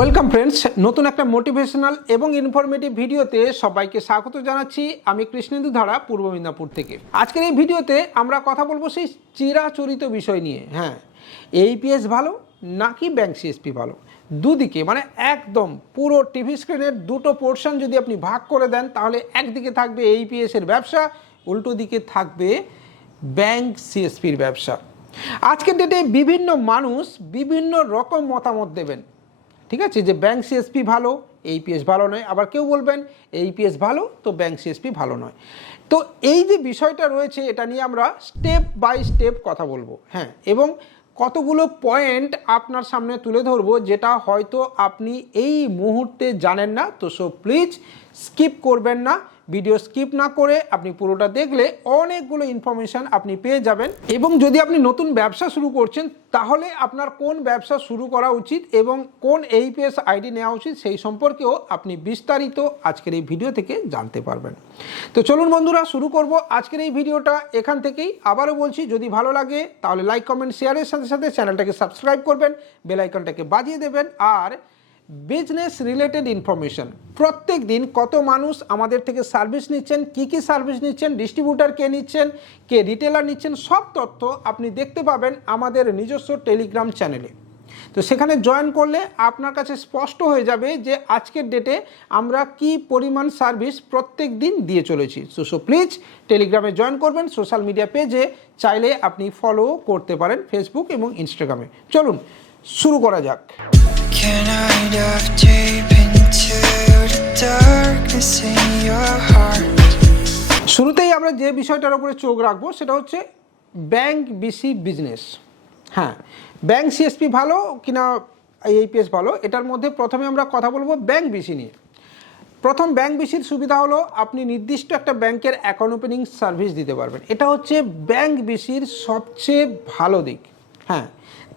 Welcome friends নতুন একটা motivational এবং ইনফরমেটিভ ভিডিওতে সবাইকে স্বাগত জানাচ্ছি আমি কৃষ্ণেন্দু ধারা, পূর্ব মিদনাপুর থেকে। আজকের এই ভিডিওতে আমরা কথা বলব সেই চিরাচরিত বিষয় নিয়ে। হ্যাঁ এইপিএস ভালো নাকি ব্যাংক সিএসপি ভালো? দুদিকে মানে একদম পুরো টিভি স্ক্রিনের দুটো পোর্শন যদি আপনি ভাগ করে দেন, তাহলে একদিকে থাকবে এইপিএস এর ব্যবসা, উল্টো দিকে থাকবে ব্যাংক সিএসপির ব্যবসা। আজকের ডেটে বিভিন্ন মানুষ বিভিন্ন রকম মতামত দেবেন। ঠিক আছে? যে ব্যাংক সিএসপি ভালো এইপিএস ভালো নয়। আবার কেউ বলবেন এইপিএস ভালো, তো ব্যাংক সিএসপি ভালো নয়। তো এই যে বিষয়টা রয়েছে, এটা নিয়ে আমরা স্টেপ বাই স্টেপ কথা বলব। হ্যাঁ এবং কতগুলো পয়েন্ট আপনার সামনে তুলে ধরবো, যেটা হয়তো আপনি এই মুহূর্তে জানেন না। তো সো প্লিজ স্কিপ করবেন না। ভিডিও স্কিপ না করে আপনি পুরোটা দেখলে অনেকগুলো ইনফরমেশান আপনি পেয়ে যাবেন। এবং যদি আপনি নতুন ব্যবসা শুরু করছেন, তাহলে আপনার কোন ব্যবসা শুরু করা উচিত এবং কোন এইপিএস আইডি নেওয়া উচিত সেই সম্পর্কেও আপনি বিস্তারিত আজকের এই ভিডিও থেকে জানতে পারবেন। তো চলুন বন্ধুরা, শুরু করব আজকের এই ভিডিওটা। এখান থেকেই আবারও বলছি, যদি ভালো লাগে তাহলে লাইক কমেন্ট শেয়ারের সাথে সাথে চ্যানেলটাকে সাবস্ক্রাইব করবেন বেলাইকনটাকে বাজিয়ে দেবেন। আর বিজনেস রিলেটেড ইনফরমেশন প্রত্যেক দিন কত মানুষ আমাদের থেকে সার্ভিস নিচ্ছেন, কি কি সার্ভিস নিচ্ছেন ডিস্ট্রিবিউটার কে নিচ্ছেন, কে রিটেলার নিচ্ছেন, সব তথ্য আপনি দেখতে পাবেন আমাদের নিজস্ব টেলিগ্রাম চ্যানেলে তো সেখানে জয়েন করলে আপনার কাছে স্পষ্ট হয়ে যাবে যে আজকের ডেটে আমরা কি পরিমাণ সার্ভিস প্রত্যেক দিন দিয়ে চলেছি। সো সো প্লিজ টেলিগ্রামে জয়েন করবেন সোশ্যাল মিডিয়া পেজে চাইলে আপনি ফলো করতে পারেন ফেসবুক এবং ইনস্টাগ্রামে চলুন, শুরু করা যাক। শুরুতেই আমরা যে বিষয়টার উপরে চোখ রাখব, সেটা হচ্ছে ব্যাংক বিসি বিজনেস। হ্যাঁ ব্যাংক সিএসপি ভালো কিনা এইপিএস ভালো, এটার মধ্যে প্রথমে আমরা কথা বলব ব্যাংক বিসি নিয়ে। প্রথম ব্যাংক বিসির সুবিধা হলো আপনি নির্দিষ্ট একটা ব্যাংকের অ্যাকাউন্ট ওপেনিং সার্ভিস দিতে পারবেন। এটা হচ্ছে ব্যাংক বিসির সবচেয়ে ভালো দিক। হ্যাঁ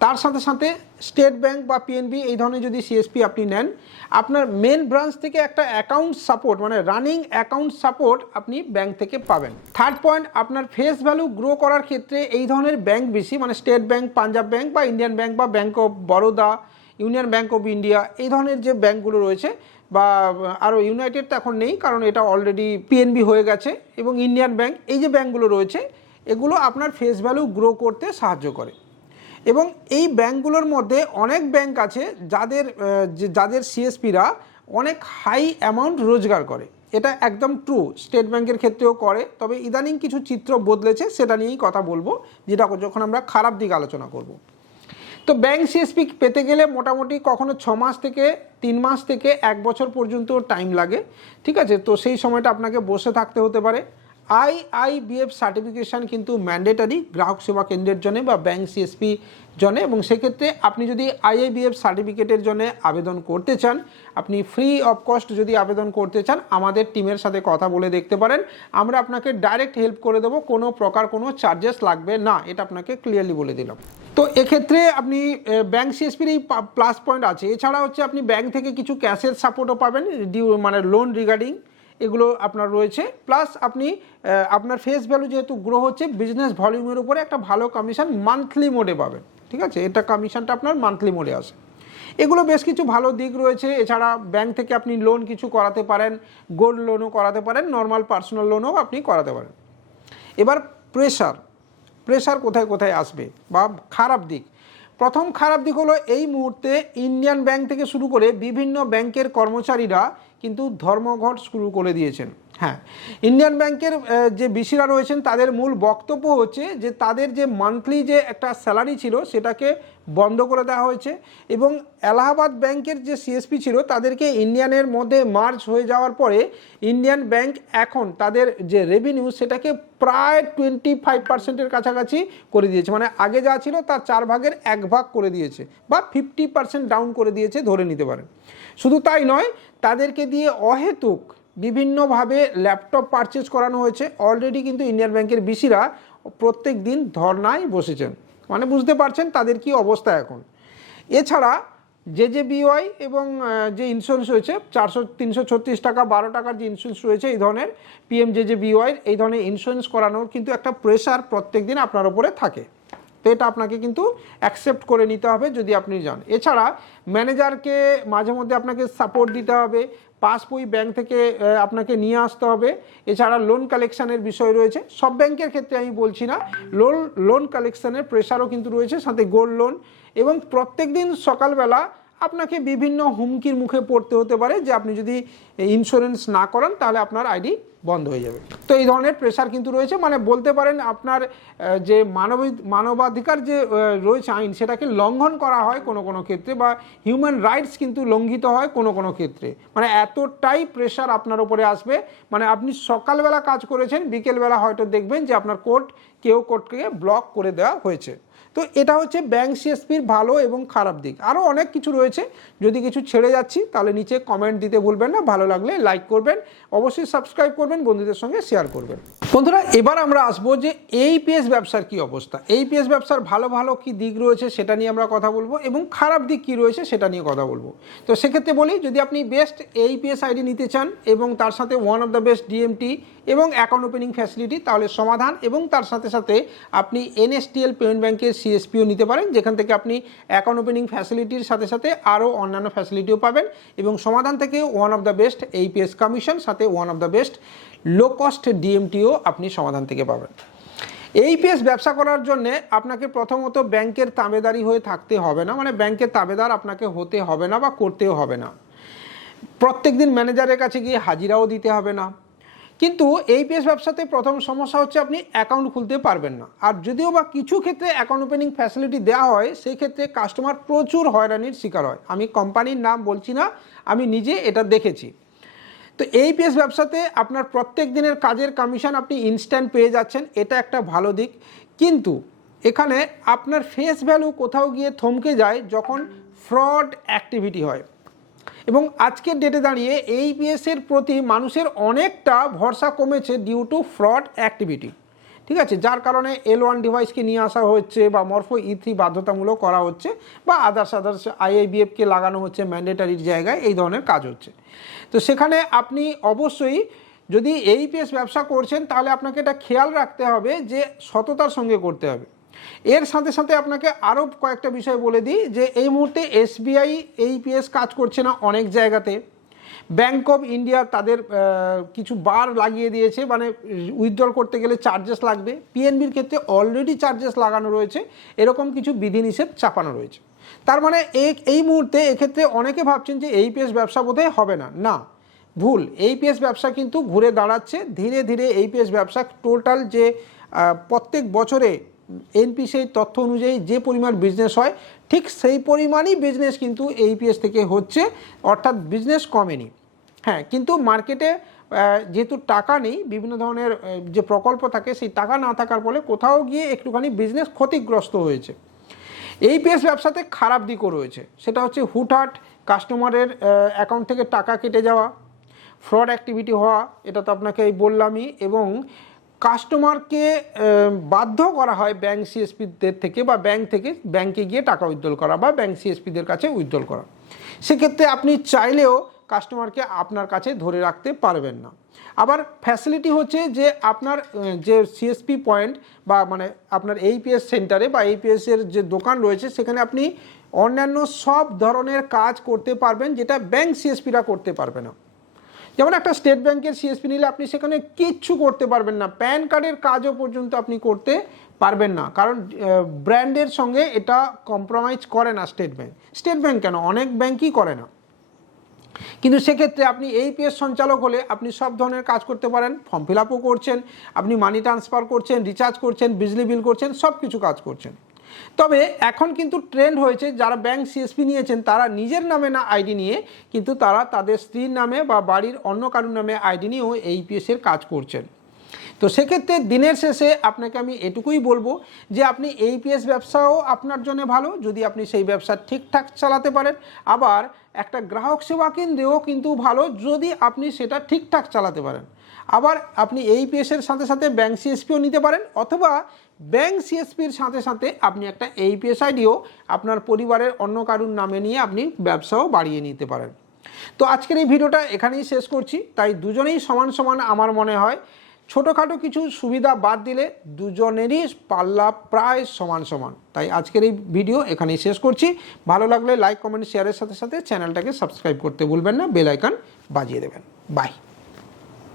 তার সাথে সাথে স্টেট ব্যাংক বা পিএনবি এই ধরনের যদি সিএসপি আপনি নেন, আপনার মেন ব্রাঞ্চ থেকে একটা অ্যাকাউন্ট সাপোর্ট মানে রানিং অ্যাকাউন্ট সাপোর্ট আপনি ব্যাংক থেকে পাবেন। থার্ড পয়েন্ট আপনার ফেস ভ্যালু গ্রো করার ক্ষেত্রে এই ধরনের ব্যাংক বেশি মানে স্টেট ব্যাংক পাঞ্জাব ব্যাংক বা ইন্ডিয়ান ব্যাংক বা bank of Baroda union bank of India এই ধরনের যে ব্যাংকগুলো রয়েছে, বা আরও ইউনাইটেড তো এখন নেই, কারণ এটা অলরেডি পিএনবি হয়ে গেছে, এবং ইন্ডিয়ান ব্যাংক এই যে ব্যাংকগুলো রয়েছে, এগুলো আপনার ফেস ভ্যালু গ্রো করতে সাহায্য করে। এবং এই ব্যাংকগুলোর মধ্যে অনেক ব্যাংক আছে যাদের যাদের সিএসপিরা অনেক হাই অ্যামাউন্ট রোজগার করে। এটা একদম ট্রু স্টেট ব্যাংকের ক্ষেত্রেও করে, তবে ইদানিং কিছু চিত্র বদলেছে, সেটা নিয়েই কথা বলব, যেটা যখন আমরা খারাপ দিক আলোচনা করব। তো ব্যাংক সিএসপি পেতে গেলে মোটামুটি কখনো ছ মাস থেকে তিন মাস থেকে এক বছর পর্যন্ত টাইম লাগে, ঠিক আছে? তো সেই সময়টা আপনাকে বসে থাকতে হতে পারে। আই আই বিএফ সার্টিফিকেশান কিন্তু ম্যান্ডেটারি গ্রাহক সেবা কেন্দ্রের জন্য বা ব্যাংক সিএসপি জন্য এবং সেক্ষেত্রে আপনি যদি আইআইবিএফ সার্টিফিকেটের জন্য আবেদন করতে চান, আপনি ফ্রি অফ কস্ট যদি আবেদন করতে চান, আমাদের টিমের সাথে কথা বলে দেখতে পারেন। আমরা আপনাকে ডাইরেক্ট হেল্প করে দেবো, কোনো প্রকার কোনো চার্জেস লাগবে না, এটা আপনাকে ক্লিয়ারলি বলে দিলাম। তো এক্ষেত্রে আপনি ব্যাংক সিএসপির এই প্লাস পয়েন্ট আছে। এছাড়া হচ্ছে আপনি ব্যাংক থেকে কিছু ক্যাশের সাপোর্টও পাবেন ডিউ মানে লোন রিগার্ডিং এগুলো আপনার রয়েছে। প্লাস আপনি আপনার ফেস ভ্যালু যেহেতু গ্রো হচ্ছে বিজনেস ভলিউমের উপরে একটা ভালো কমিশন মান্থলি মোডে পাবেন। ঠিক আছে? এটা কমিশনটা আপনার মান্থলি মোডে আসে। এগুলো বেশ কিছু ভালো দিক রয়েছে। এছাড়া ব্যাংক থেকে আপনি লোন কিছু করাতে পারেন গোল্ড লোনও করাতে পারেন নর্মাল পার্সোনাল লোনও আপনি করাতে পারেন। এবার প্রেশার প্রেশার কোথায় কোথায় আসবে? বা খারাপ দিক। প্রথম খারাপ দিক হলো এই মুহূর্তে ইন্ডিয়ান ব্যাংক থেকে শুরু করে বিভিন্ন ব্যাংকের কর্মচারীরা কিন্তু ধর্মঘট শুরু করে দিয়েছেন। হ্যাঁ ইন্ডিয়ান ব্যাংকের যে বিসিরা রয়েছেন, তাদের মূল বক্তব্য হচ্ছে যে তাদের যে মান্থলি যে একটা স্যালারি ছিল, সেটাকে বন্ধ করে দেওয়া হয়েছে এবং এলাহাবাদ ব্যাংকের যে সিএসপি ছিল, তাদেরকে ইন্ডিয়ানের মধ্যে মার্চ হয়ে যাওয়ার পরে ইন্ডিয়ান ব্যাংক এখন তাদের যে রেভিনিউ সেটাকে প্রায় টোয়েন্টি ফাইভ পার্সেন্টের কাছাকাছি করে দিয়েছে। মানে আগে যা ছিল, তার চার ভাগের এক ভাগ করে দিয়েছে বা ফিফটি পার্সেন্ট ডাউন করে দিয়েছে, ধরে নিতে পারেন। শুধু তাই নয়, তাদেরকে দিয়ে অহেতুক বিভিন্নভাবে ল্যাপটপ পারচেজ করানো হয়েছে। অলরেডি কিন্তু ইন্ডিয়ান ব্যাংকের বিসিরা প্রত্যেক দিন ধর্নায় বসেছেন। মানে বুঝতে পারছেন তাদের কি অবস্থা এখন। এছাড়া যে যে বিওয়াই এবং যে ইন্স্যুরেন্স রয়েছে, চারশো, তিনশো ছত্রিশ টাকা, বারো টাকার যে ইন্স্যুরেন্স রয়েছে এই ধরনের পিএম যে যে বিওয়াই এই ধরনের ইন্স্যুরেন্স করানোর কিন্তু একটা প্রেশার প্রত্যেক দিন আপনার ওপরে থাকে। তো এটা আপনাকে কিন্তু অ্যাকসেপ্ট করে নিতে হবে যদি আপনি যান। এছাড়া ম্যানেজারকে মাঝে মধ্যে আপনাকে সাপোর্ট দিতে হবে, পাসবই ব্যাংক থেকে আপনাকে নিয়ে আসতে হবে। এছাড়া লোন কালেকশানের বিষয় রয়েছে। সব ব্যাংকের ক্ষেত্রে আমি বলছি না লোন লোন কালেকশানের প্রেশারও কিন্তু রয়েছে, সাথে গোল্ড লোন এবং প্রত্যেক দিন সকালবেলা আপনাকে বিভিন্ন হুমকির মুখে পড়তে হতে পারে যে আপনি যদি ইন্স্যুরেন্স না করান, তাহলে আপনার আইডি বন্ধ হয়ে যাবে। তো এই ধরনের প্রেশার কিন্তু রয়েছে মানে বলতে পারেন আপনার যে মানব মানবাধিকার যে রয়েছে আইন, সেটাকে লঙ্ঘন করা হয় কোনো কোনো ক্ষেত্রে বা হিউম্যান রাইটস কিন্তু লঙ্ঘিত হয় কোনো কোনো ক্ষেত্রে। মানে এতটাই প্রেশার আপনার উপরে আসবে। মানে আপনি সকালবেলা কাজ করেছেন, বিকেলবেলা হয়তো দেখবেন যে আপনার কোর্ট কেউ কোর্টকে ব্লক করে দেওয়া হয়েছে। তো এটা হচ্ছে ব্যাংক সিএসপির ভালো এবং খারাপ দিক। আরও অনেক কিছু রয়েছে। যদি কিছু ছেড়ে যাচ্ছি, তাহলে নিচে কমেন্ট দিতে ভুলবেন না। ভালো লাগলে লাইক করবেন। অবশ্যই সাবস্ক্রাইব করবেন, বন্ধুদের সঙ্গে শেয়ার করবেন। বন্ধুরা, এবার আমরা আসব যে এইপিএস ব্যবসার কি অবস্থা। এইপিএস ব্যবসার ভালো ভালো কি দিক রয়েছে সেটা নিয়ে আমরা কথা বলব এবং খারাপ দিক কি রয়েছে সেটা নিয়ে কথা বলব। তো সেক্ষেত্রে বলি, যদি আপনি বেস্ট এইপিএস আইডি নিতে চান এবং তার সাথে one of the best demat এবং অ্যাকাউন্ট ওপেনিং ফ্যাসিলিটি তাহলে সমাধান এবং তার সাথে সাথে আপনি এনএসটিএল পেমেন্ট ব্যাংকের সিএসপিও নিতে পারেন, যেখান থেকে আপনি অ্যাকাউন্ট ওপেনিং ফ্যাসিলিটির সাথে সাথে আরও অন্যান্য ফ্যাসিলিটিও পাবেন এবং সমাধান থেকে one of the best AEPS commission সাথে one of the best low cost ডিএমটিও আপনি সমাধান থেকে পাবেন। এইপিএস ব্যবসা করার জন্য আপনাকে প্রথমত ব্যাংকের তাবেদারি হয়ে থাকতে হবে না মানে ব্যাংকের তাবেদার আপনাকে হতে হবে না বা করতেও হবে না। প্রত্যেক দিন ম্যানেজারের কাছে গিয়ে হাজিরাও দিতে হবে না। কিন্তু এই এইপিএস ব্যবসাতে প্রথম সমস্যা হচ্ছে আপনি অ্যাকাউন্ট খুলতে পারবেন না। আর যদিও বা কিছু ক্ষেত্রে অ্যাকাউন্ট ওপেনিং ফ্যাসিলিটি দেওয়া হয় সেই ক্ষেত্রে কাস্টমার প্রচুর হয়রানির শিকার হয়। আমি কোম্পানির নাম বলছি না, আমি নিজে এটা দেখেছি। তো এই এইপিএস ব্যবসাতে আপনার প্রত্যেক দিনের কাজের কমিশন আপনি ইনস্ট্যান্ট পেয়ে যাচ্ছেন, এটা একটা ভালো দিক। কিন্তু এখানে আপনার ফেস ভ্যালু কোথাও গিয়ে থমকে যায় যখন ফ্রড অ্যাক্টিভিটি হয়। এবং আজকের ডেটে দাঁড়িয়ে এইপিএস এর প্রতি মানুষের অনেকটা ভরসা কমেছে ডিউ টু ফ্রড অ্যাক্টিভিটি ঠিক আছে? যার কারণে এল ওয়ান ডিভাইসকে নিয়ে আসা হচ্ছে বা মরফো ই থ্রি বাধ্যতামূলক করা হচ্ছে বা আদার্স আদার্স আইআইবিএফকে লাগানো হচ্ছে ম্যান্ডেটারির জায়গায় এই ধরনের কাজ হচ্ছে। তো সেখানে আপনি অবশ্যই যদি এইপিএস ব্যবসা করছেন, তাহলে আপনাকে এটা খেয়াল রাখতে হবে যে সততার সঙ্গে করতে হবে। এর সাথে সাথে আপনাকে আরও কয়েকটা বিষয় বলে দিই যে এই মুহূর্তে এসবিআই এইপিএস কাজ করছে না অনেক জায়গাতে। ব্যাংক অফ ইন্ডিয়া তাদের কিছু বার লাগিয়ে দিয়েছে মানে উইথড্রল করতে গেলে চার্জেস লাগবে। পিএনবির ক্ষেত্রে অলরেডি চার্জেস লাগানো রয়েছে, এরকম কিছু বিধিনিষেধ চাপানো রয়েছে। তার মানে এই মুহূর্তে এক্ষেত্রে অনেকে ভাবছেন যে এইপিএস ব্যবসা বোধহয় হবে না। না, ভুল। এইপিএস ব্যবসা কিন্তু ঘুরে দাঁড়াচ্ছে। ধীরে ধীরে এইপিএস ব্যবসা টোটাল যে প্রত্যেক বছরে এনপি সেই তথ্য অনুযায়ী যে পরিমাণ বিজনেস হয়, ঠিক সেই পরিমাণই বিজনেস কিন্তু এইপিএস থেকে হচ্ছে, অর্থাৎ বিজনেস কমেনি। হ্যাঁ কিন্তু মার্কেটে যেহেতু টাকা নেই, বিভিন্ন ধরনের যে প্রকল্প থাকে, সেই টাকা না থাকার ফলে কোথাও গিয়ে একটুখানি বিজনেস ক্ষতিগ্রস্ত হয়েছে। এইপিএস ব্যবসাতে খারাপ দিকও রয়েছে। সেটা হচ্ছে হুটহাট কাস্টমারের অ্যাকাউন্ট থেকে টাকা কেটে যাওয়া ফ্রড অ্যাক্টিভিটি হওয়া, এটা তো আপনাকে বললামই, এবং কাস্টমারকে বাধ্য করা হয় ব্যাংক সিএসপিদের থেকে বা ব্যাংক থেকে ব্যাংকে গিয়ে টাকা উইথড্রল করা বা ব্যাংক সিএসপিদের কাছে উইথড্রল করা। সেক্ষেত্রে আপনি চাইলেও কাস্টমারকে আপনার কাছে ধরে রাখতে পারবেন না। আবার ফ্যাসিলিটি হচ্ছে যে আপনার যে সিএসপি পয়েন্ট বা মানে আপনার এইপিএস সেন্টারে বা এইপিএস এর যে দোকান রয়েছে, সেখানে আপনি অন্যান্য সব ধরনের কাজ করতে পারবেন যেটা ব্যাংক সিএসপিরা করতে পারবে না। যেমন একটা স্টেট ব্যাংকের সিএসপি নিলে আপনি সেখানে কিচ্ছু করতে পারবেন না। প্যান কার্ডের কাজও পর্যন্ত আপনি করতে পারবেন না। কারণ ব্র্যান্ডের সঙ্গে এটা কম্প্রোমাইজ করে না স্টেট ব্যাংক। স্টেট ব্যাংক কেন? অনেক ব্যাংকই করে না। কিন্তু সেক্ষেত্রে আপনি এইপিএস সঞ্চালক হলে আপনি সব ধরনের কাজ করতে পারেন। ফর্ম ফিল আপও করছেন, আপনি মানি ট্রান্সফার করছেন রিচার্জ করছেন, বিজলি বিল করছেন সব কিছু কাজ করছেন। তবে এখন কিন্তু ট্রেন্ড হয়েছে, যারা ব্যাংক সিএসপি নিয়েছেন তারা নিজের নামে না আইডি নিয়ে, কিন্তু তারা তাদের স্ত্রীর নামে বা বাড়ির অন্য কারোর নামে আইডি নিয়েও এইপিএস এর কাজ করছেন। তো সেক্ষেত্রে দিনের শেষে আপনাকে আমি এটুকুই বলব যে আপনি এইপিএস ব্যবসাও আপনার জন্য ভালো, যদি আপনি সেই ব্যবসা ঠিকঠাক চালাতে পারেন। আবার একটা গ্রাহক সেবা কেন্দ্রেও কিন্তু ভালো, যদি আপনি সেটা ঠিকঠাক চালাতে পারেন। আবার আপনি এইপিএস এর সাথে সাথে ব্যাংক সিএসপিও নিতে পারেন, অথবা ব্যাংক সিএসপির সাথে সাথে আপনি একটা এইপিএস আইডিও আপনার পরিবারের অন্য কারুর নামে নিয়ে আপনি ব্যবসাও বাড়িয়ে নিতে পারেন। তো আজকের এই ভিডিওটা এখানেই শেষ করছি। তাই দুজনেই সমান সমান আমার মনে হয়। ছোটোখাটো কিছু সুবিধা বাদ দিলে দুজনেরই পাল্লা প্রায় সমান সমান। তাই আজকের এই ভিডিও এখানেই শেষ করছি। ভালো লাগলে লাইক কমেন্ট শেয়ারের সাথে সাথে চ্যানেলটাকে সাবস্ক্রাইব করতে ভুলবেন না। বেল আইকন বাজিয়ে দেবেন। বাই